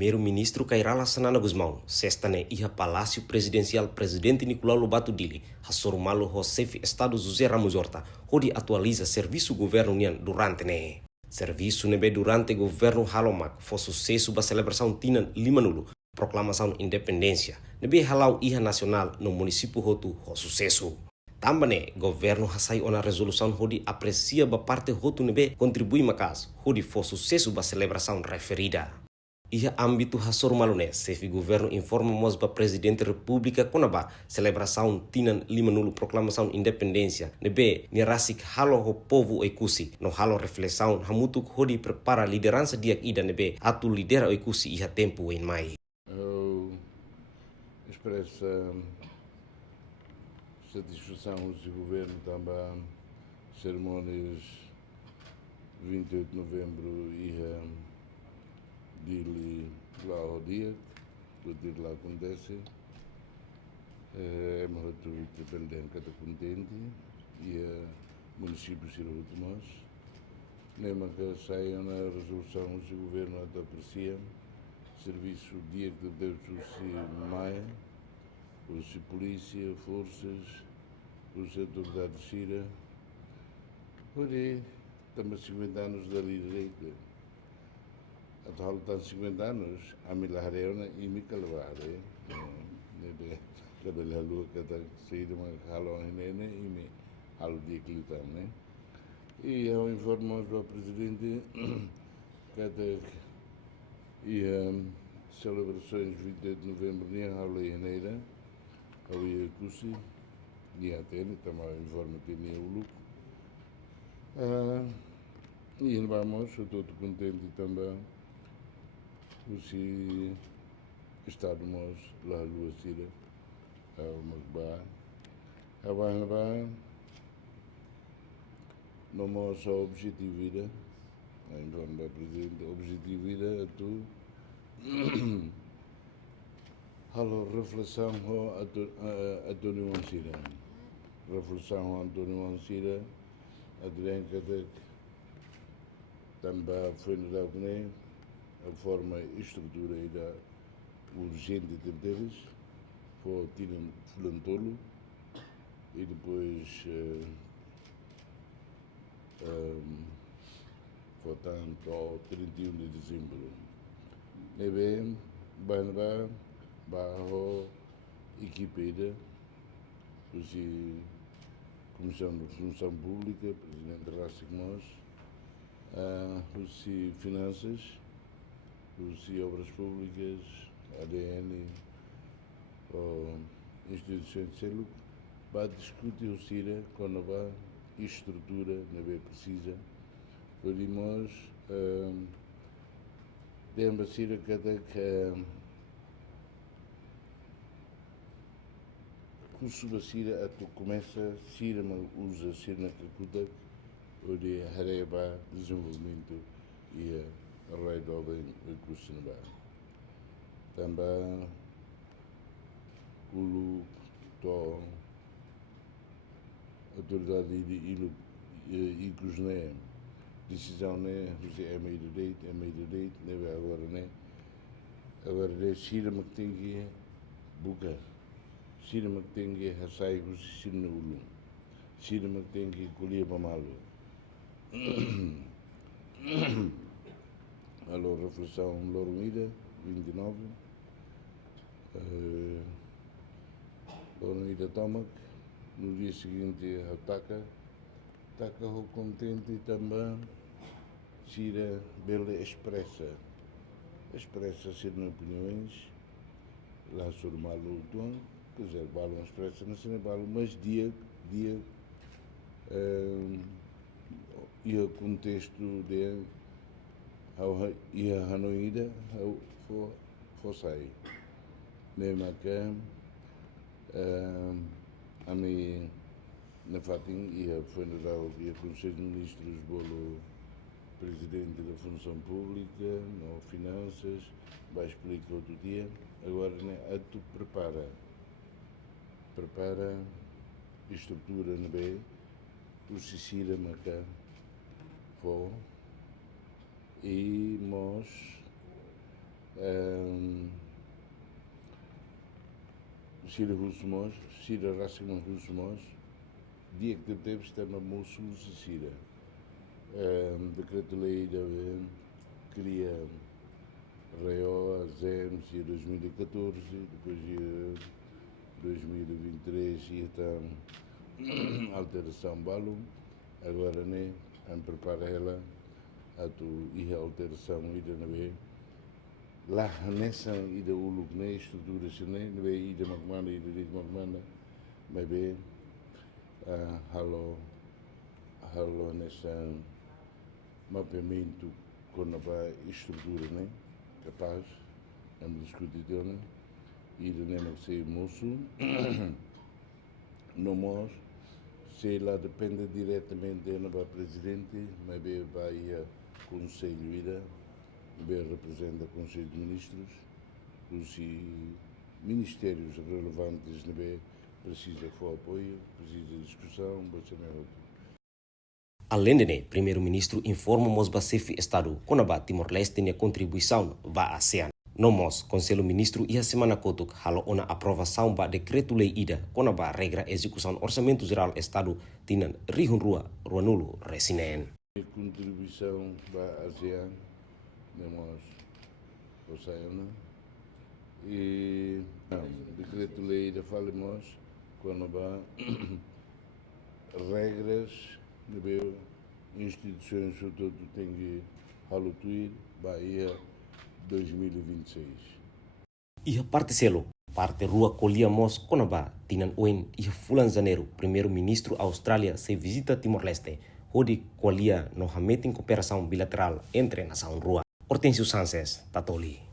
Primeiro-Ministro Kairala Sanana Guzmão, sexta-ne iha Palácio Presidencial Presidente Nicolau Lobato Dili, Hassorumalo Rossef Estado José Ramos Horta, onde atualiza serviço governo nian durante ne. Serviço nebe durante governo Halomak, foi sucesso da celebração Tinan Limanulo, proclamação independência, nebe halau iha nacional no município Rotu, ho sucesso. Também, governo hasai ona resolução hodi aprecia ba parte Rotu nebe contribui makas, hodi foi sucesso ba celebração referida. Ia âmbito hasor malune, chefe governo informa mos ba presidente república konaba celebração tinan limanulo proclamação independência nebe nirasik halo ho povo ekusi no halo reflexão hamutuk hodi prepara liderança diak ida nebe atu lidera ekusi iha tempo em mai. Expressa satisfação do governo também cerimônias 28 de novembro e dele lá ao dia que de lá acontece é muito independente cada contente e município de Tomás nem que saia na resolução do governo até aprecia serviço dia que deve ser maia os polícia, forças, os autoridades de Xira, por aí, estamos 50 anos da direita. A tal estão 50 anos, a Milareona e Micalvare, cada lua, cada saída, uma calor e me halo de clitão, né? E eu informo ao presidente cada celebrações 28 de novembro, nem halo em janeiro. Havia curso de Atene, também informe que tinha o lucro. E vamos, estou contente também, se estamos lá a lua cira, a Magba, no nosso objetivo vida, a informe da presidente, objetivo vida, tu. Halo reflexão a António Mancira. Reflexão a António Mancira, a direita também foi no Dalconé, a forma e estrutura da urgente deles, foi Tiram Fulantolo e depois foi tanto ao 31 de dezembro. E bem, barro equipeira, Comissão de Função Pública, Presidente Rássico Mós, Finanças, Obras Públicas, ADN, Instituições de Selo, para discutir o CIRA com a nova estrutura, na bem precisa, por nós, temos a CIRA que Kusuba Sira atu começa Sira usa Sira na Cacuta onde Hareba desenvolvimento e a rei do bem recurso no bar. Também o to autoridade e cruzné decisão né é meio direito né agora né Sira que tem que bucar Sirma que tem que rasai os sinulu, Sirma que tem que colher para malo. Alô, reflexão Lormida, 29. Lormida Tomac, no dia seguinte ataca o contente e também Sira Bela expressa ser opiniões lá sobre malo quer dizer, balam expressa não sei balam, mas dia e o contexto de e a Hanoída foi sair nem que a mim na Fatim e foi no Dal e a Conselho de Ministros bolo Presidente da Função Pública no Finanças vai explicar outro dia agora né a tu prepara estrutura no B, o Sicília marcar for e nós Sira Rusmos, Sira Rassima Rusmos, dia que teve sistema moço Sira. Decreto-lei da cria Reó, ZEMS em 2014, depois em 2023 e então alteração balo, agora né, prepara ela a alteração ida na vez. Lá nessa ida o look né estrutura né na vez ida magmana mas bem halo nessa mapeamento com a estrutura né capaz de discutir né ida nem ser moço no mos se lá depende diretamente do presidente mas bem vai a conselho ida bem representa o Conselho de Ministros, os ministérios relevantes precisa de apoio, precisa de discussão, Além de primeiro-ministro informa mos Basef Estado conaba Timor-Leste ne contribuição ba ASEAN. Nomos Conselho Ministro ia semana kotuk halo ona aprovação ba decreto-lei ida conaba regra execução orçamento geral Estado tinan rihun ruanulu resinen. Contribuição ba ASEAN nós Oceana e decreto-lei da falamos quando há regras de instituições que todo tem que halutuir Bahia 2026. Ia parte selo, parte rua colíamos conaba tinan oen ia fulan janeiro primeiro-ministro Austrália se visita Timor-Leste, onde colia no hameting cooperação bilateral entre nação rua. Hortêncio Sánchez, Tatoli.